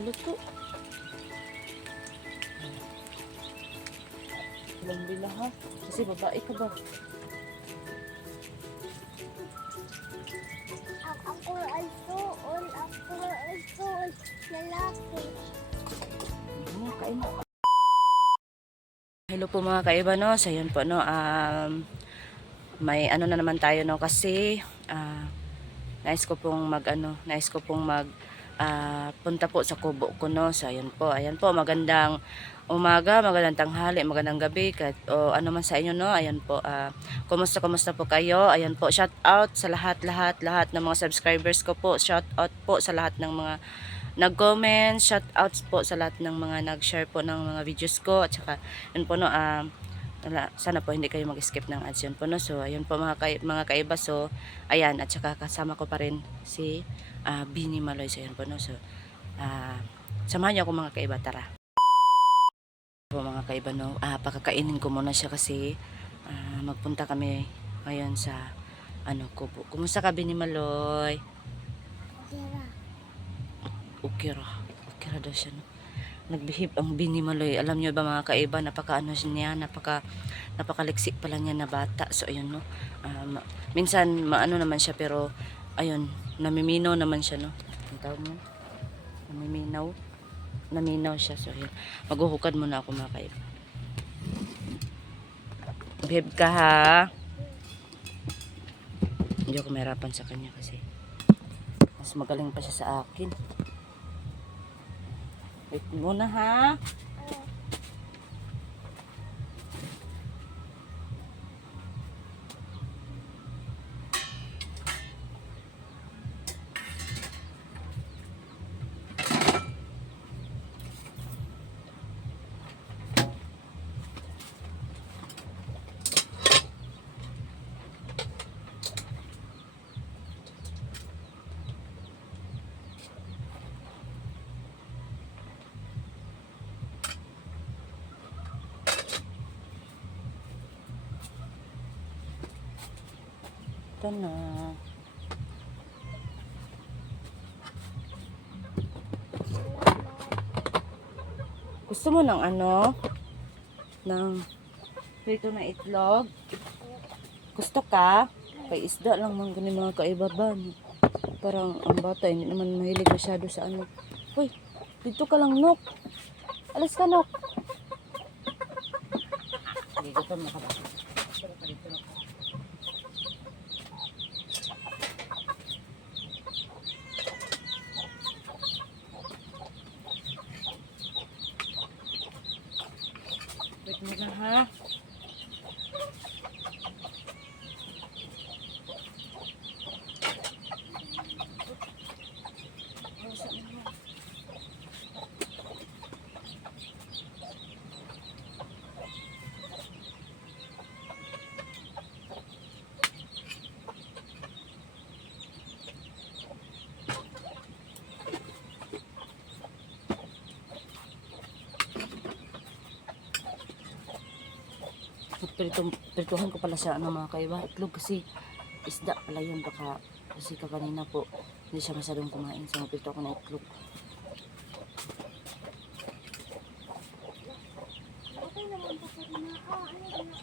paluto. Ilang bila ha? Kasi babae ka ba? Ako ay suon, ako ay suon, lalaki. Kain na. Hello po mga kaiba no. So yun po no. May ano na naman tayo no kasi nais ko pong punta po sa kubo ko no. So ayan po magandang umaga, magandang tanghali, magandang gabi kahit o ano man sa inyo no. Ayan po kumusta po kayo? Ayan po, shout out sa lahat ng mga subscribers ko po. Shout out po sa lahat ng mga nag-comment, shout outs po sa lahat ng mga nag-share po ng mga videos ko at saka yun po no sana po hindi kayo mag-skip ng ads yun po no. So ayun po mga kaiba, so ayan at saka kasama ko pa rin si Bini Maloy. So ayun po no. So samahan niyo ako mga kaiba, tara po mga kaiba no. Pakakainin ko muna siya kasi magpunta kami ngayon sa kubo. Kumusta ka Bini Maloy? Tira. Okay ra daw siya no. Nagbihib ang Bini Maloy. Alam niyo ba mga kaiba, napakaliksik pala niya na bata. So ayun no. Minsan maano naman siya pero ayun, namiminaw naman siya no. Ang tawag mo? Naminaw siya. So ayun. Maghuhukad muna ako mga kaiba. Behave ka ha. Hindi ako mahirapan sa kanya kasi mas magaling pa siya sa akin. Wait muna ha. Ito na. Gusto mo ng ng prito na itlog? Gusto ka? Kay isda lang man ganun mga kaibaban. Parang ang bata hindi naman mahilig masyado sa Hoy, dito ka lang Nok. Alas ka Nok. Sige, gutom na ka ba? Wait mo na ha. Prituhan ko pala siya mga kaiba. Itlog kasi isda pala yun. Baka kasi kanina po hindi siya masyadong kumain. So prito ko na itlog. Okay naman po sa na. Ano na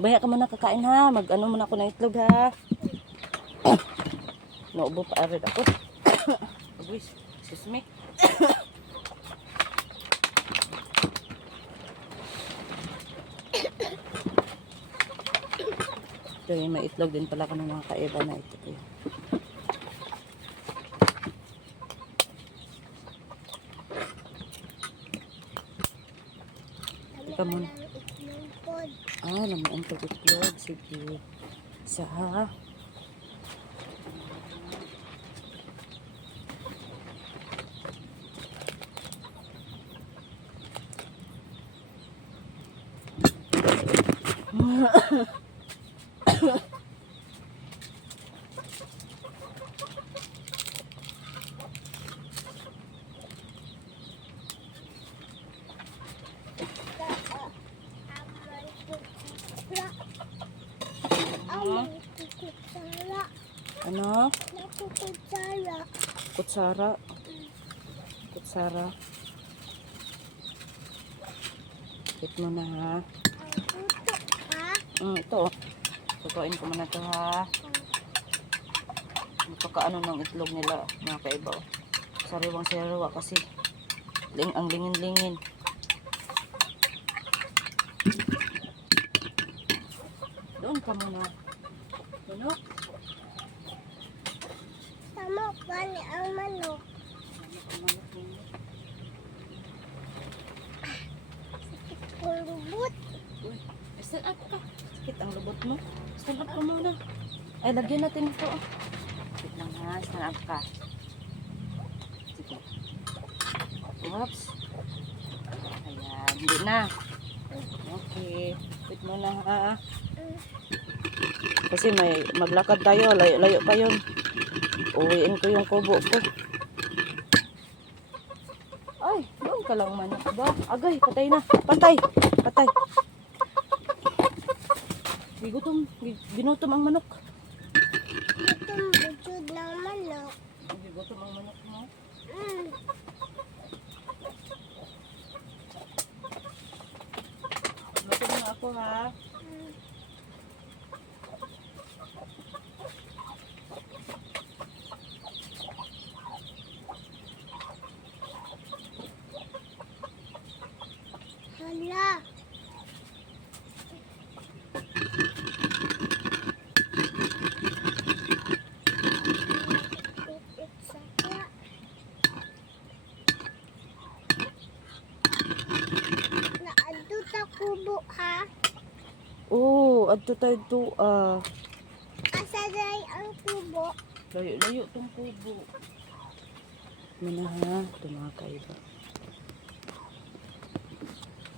Baya ka muna kakain ha. Mag-ano muna ako ng itlog ha. Naubo pa arid ako. Uy, excuse me. Ito yung may itlog din pala kami mga kaiba na ito. Ika muna. Naman ang itlog. Sige. Isa ha. Ano? Kutsara. Kutsara. Hit mo na ha. Ito. Tutuin ko muna ito ha. Napakaano ng itlog nila mga kaiba. Sariwang sariwa kasi ang lingin-lingin. Doon ka muna. Manok. Tama ba ni ang manok? Kung lubot. Uy, stand up ka. Sakit ang lubot mo. Stand up ka muna. Ay, lagyan natin ito. Sakit lang ha. Stand up ka. Sige. Oops. Ayan. Hindi na. Okay. Wait muna ha. Kasi may maglakad tayo. Layo pa yun. Uwiin ko yung kubo ko. Ay, doon ka lang manok ba? Agay, patay na. Patay. Patay. Ginutom ang manok. Itong butod ng manok. Ginutom ang manok mo. Gutom na ako ha. Hala. Naadto ta kubo ha. Adto tayo to. Asa day ang kubo? Layo-layo tong kubo. Muna ha. Ito mga kaiba.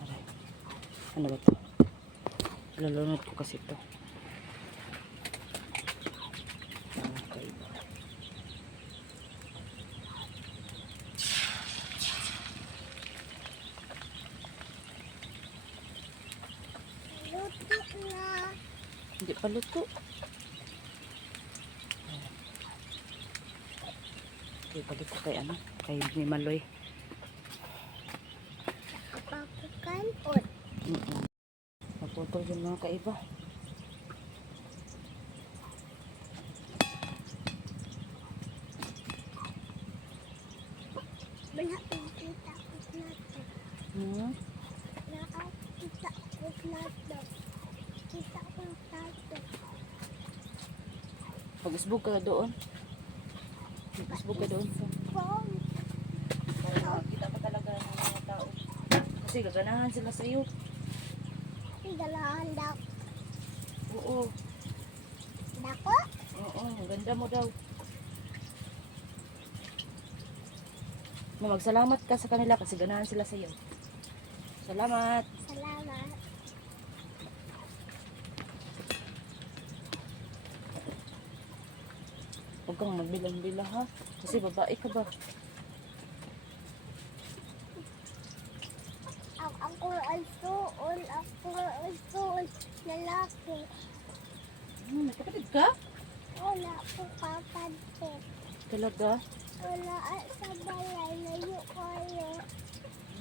Aray. Ano ba ito? Lalunod ko kasi ito. Mga kaiba. Luto na. Hindi pa luto. Okay, balik ko kay ano? Kay ni Maloy. Pakukan. Naputol yung mga kaiba. Nakakita ko natin. Nakakita ko natin. Kita ko natin. Pag-isbog ka doon. Pag-isbog ka doon. Kung Para makakita ka talaga ng mga tao. Kasi gaganahan sila sa iyo. igalahan daw. Oo. Dako? Oo, ang ganda mo daw. Magsalamat ka sa kanila kasi ganahan sila sa iyo. Salamat. Salamat. Huwag kang magbilang-bila ha. Kasi babae ka ba? Ako ang suon. Ako ang suon. Lalaki. May kapatid ka? Wala po kapatid. Talaga? Wala sa balay. Layo kayo.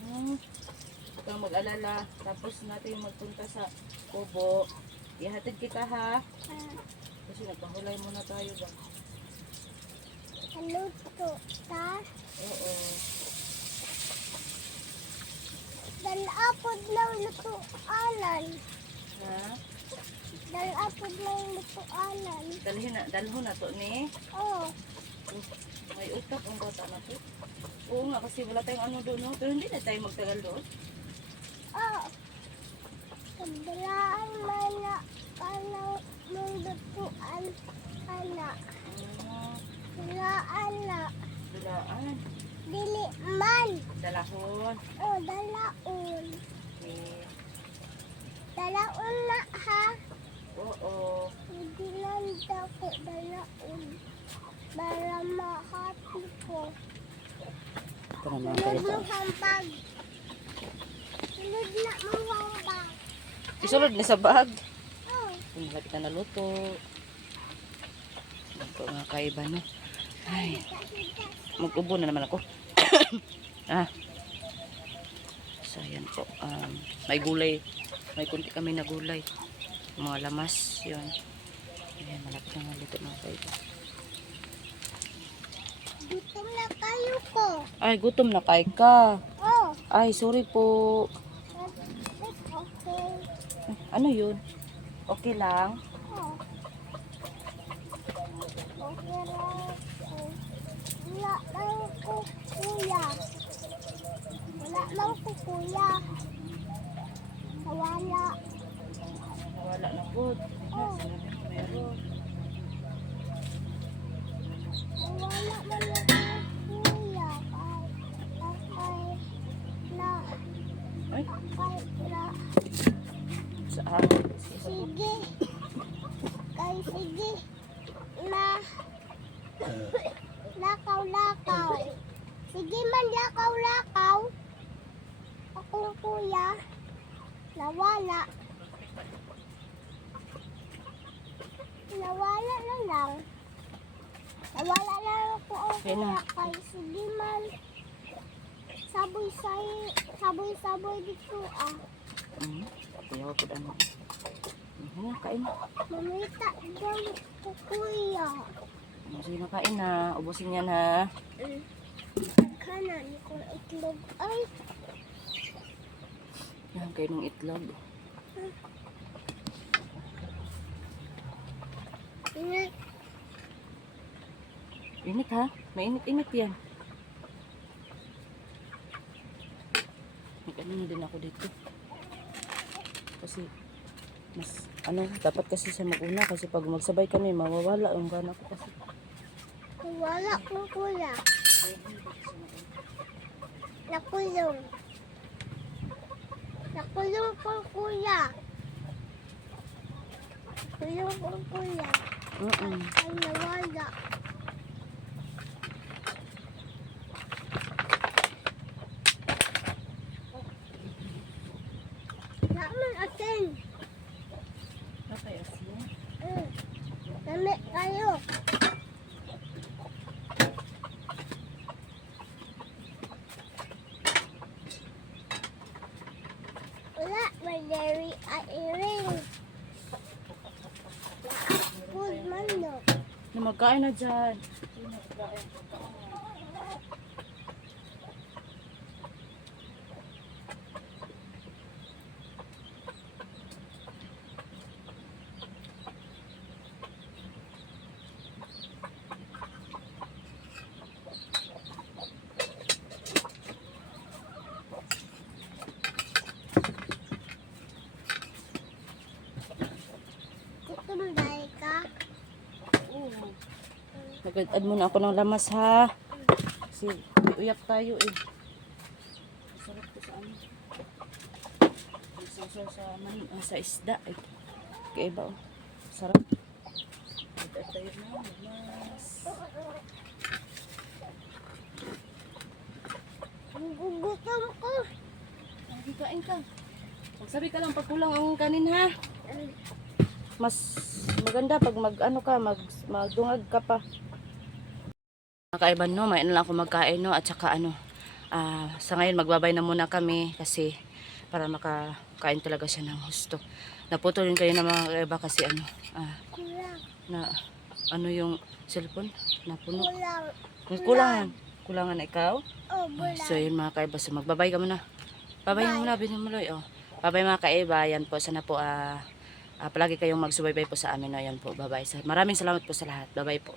Huwag kang mag-alala. Tapos natin magpunta sa kubo. Ihatid kita ha. Ah, Kasi nagpahulay muna tayo ba? haluto ta. Oo. Dalapod lang lutuanan. Ha? Dalapod lang lutuanan. Dalho na to ni. Oh, May utak ang bata na to. Oo nga, kasi wala tayong ano doon, no? Pero hindi na tayo magtagal doon. oh. Kabelaan man na kanang mong lutuan kana. Kabelaan na. Dulaan. Dili man. Dalahon. Oh, dalaon. Okay. Dalaon na ha. Oo. Hindi lang daw ko dalaon. Para mahati ko. Ito naman Sunod kayo. mo hambag. Sunod na mo hambag. Isulod ni sa bag. Oh, Malapit na naluto. Ito nga kaiba, no? Ay, mag-ubo na naman ako. So, ayan po. May gulay. May kunti kami na gulay. Mga lamas. Yun. Ayan, malapit na naluto mga kaiba. gutom na kayo ko. Ay, gutom na kay ka. Oh, Ay, sorry po. that's okay. Ano yun? Okay lang. Oh. Okay lang. Wala lang ko kuya. Wala lang ko kuya. Nawala. Wala na po. Oh. Meron. Nawala man lang ko kuya. Ay, Kay na. saan? Sige. Kay sige. Na. Lakaw-lakaw. Sige man lakaw-lakaw. Akong kuya. Nawala. Nawala na lang. Nawala na lang ako ang Okay na. kuya. Kay sige man. Saboy-saboy dito ah. Ayaw ko ano. Kain. Mamita daw ko kuya. Sige na kain na. Ubusin yan ha. Kanan ko itlog. Ay, Yan kayo ng itlog. ingat. Init ha. Mainit-init yan. Nag-ano din ako dito. Kasi mas dapat kasi siya mag-una kasi pag magsabay kami mawawala yung gana ko kasi. Nawala ko kuya. Nakulong. Nakulong ko kuya. Nakulong ko kuya. Ay nawala. Naman atin. Okay, asin. Dami kayo. Wala, may dairy at ring. Food manok. Na magkain na dyan. Gutom dahil ka. Nag-add muna ako ng lamas ha. Kasi uyak tayo eh. Sarap to sa ano. Sa isda eh. Kaya ba oh. Sarap. Nag-add tayo ng lamas. Gutom ko. Kain ka. Magsabi ka lang pag kulang ang kanin ha. Mas maganda pag magdungag ka pa. Mga kaiban no, may lang ako magkain no at saka sa ngayon magbabay na muna kami kasi para makakain talaga siya ng husto. naputol yun kayo ng mga kaiba kasi ano, Kulang. na, ano yung cellphone, napuno. Kulang. Kulangan. Kulangan na ikaw. Oh, bulan. So yun mga kaiba, so magbabay ka muna. Babay ka muna, Binumuloy. Oh. Babay mga kaiba, yan po, sana po palagi kayong magsubaybay po sa amin. Ayan po, babay. Maraming salamat po sa lahat. Babay po.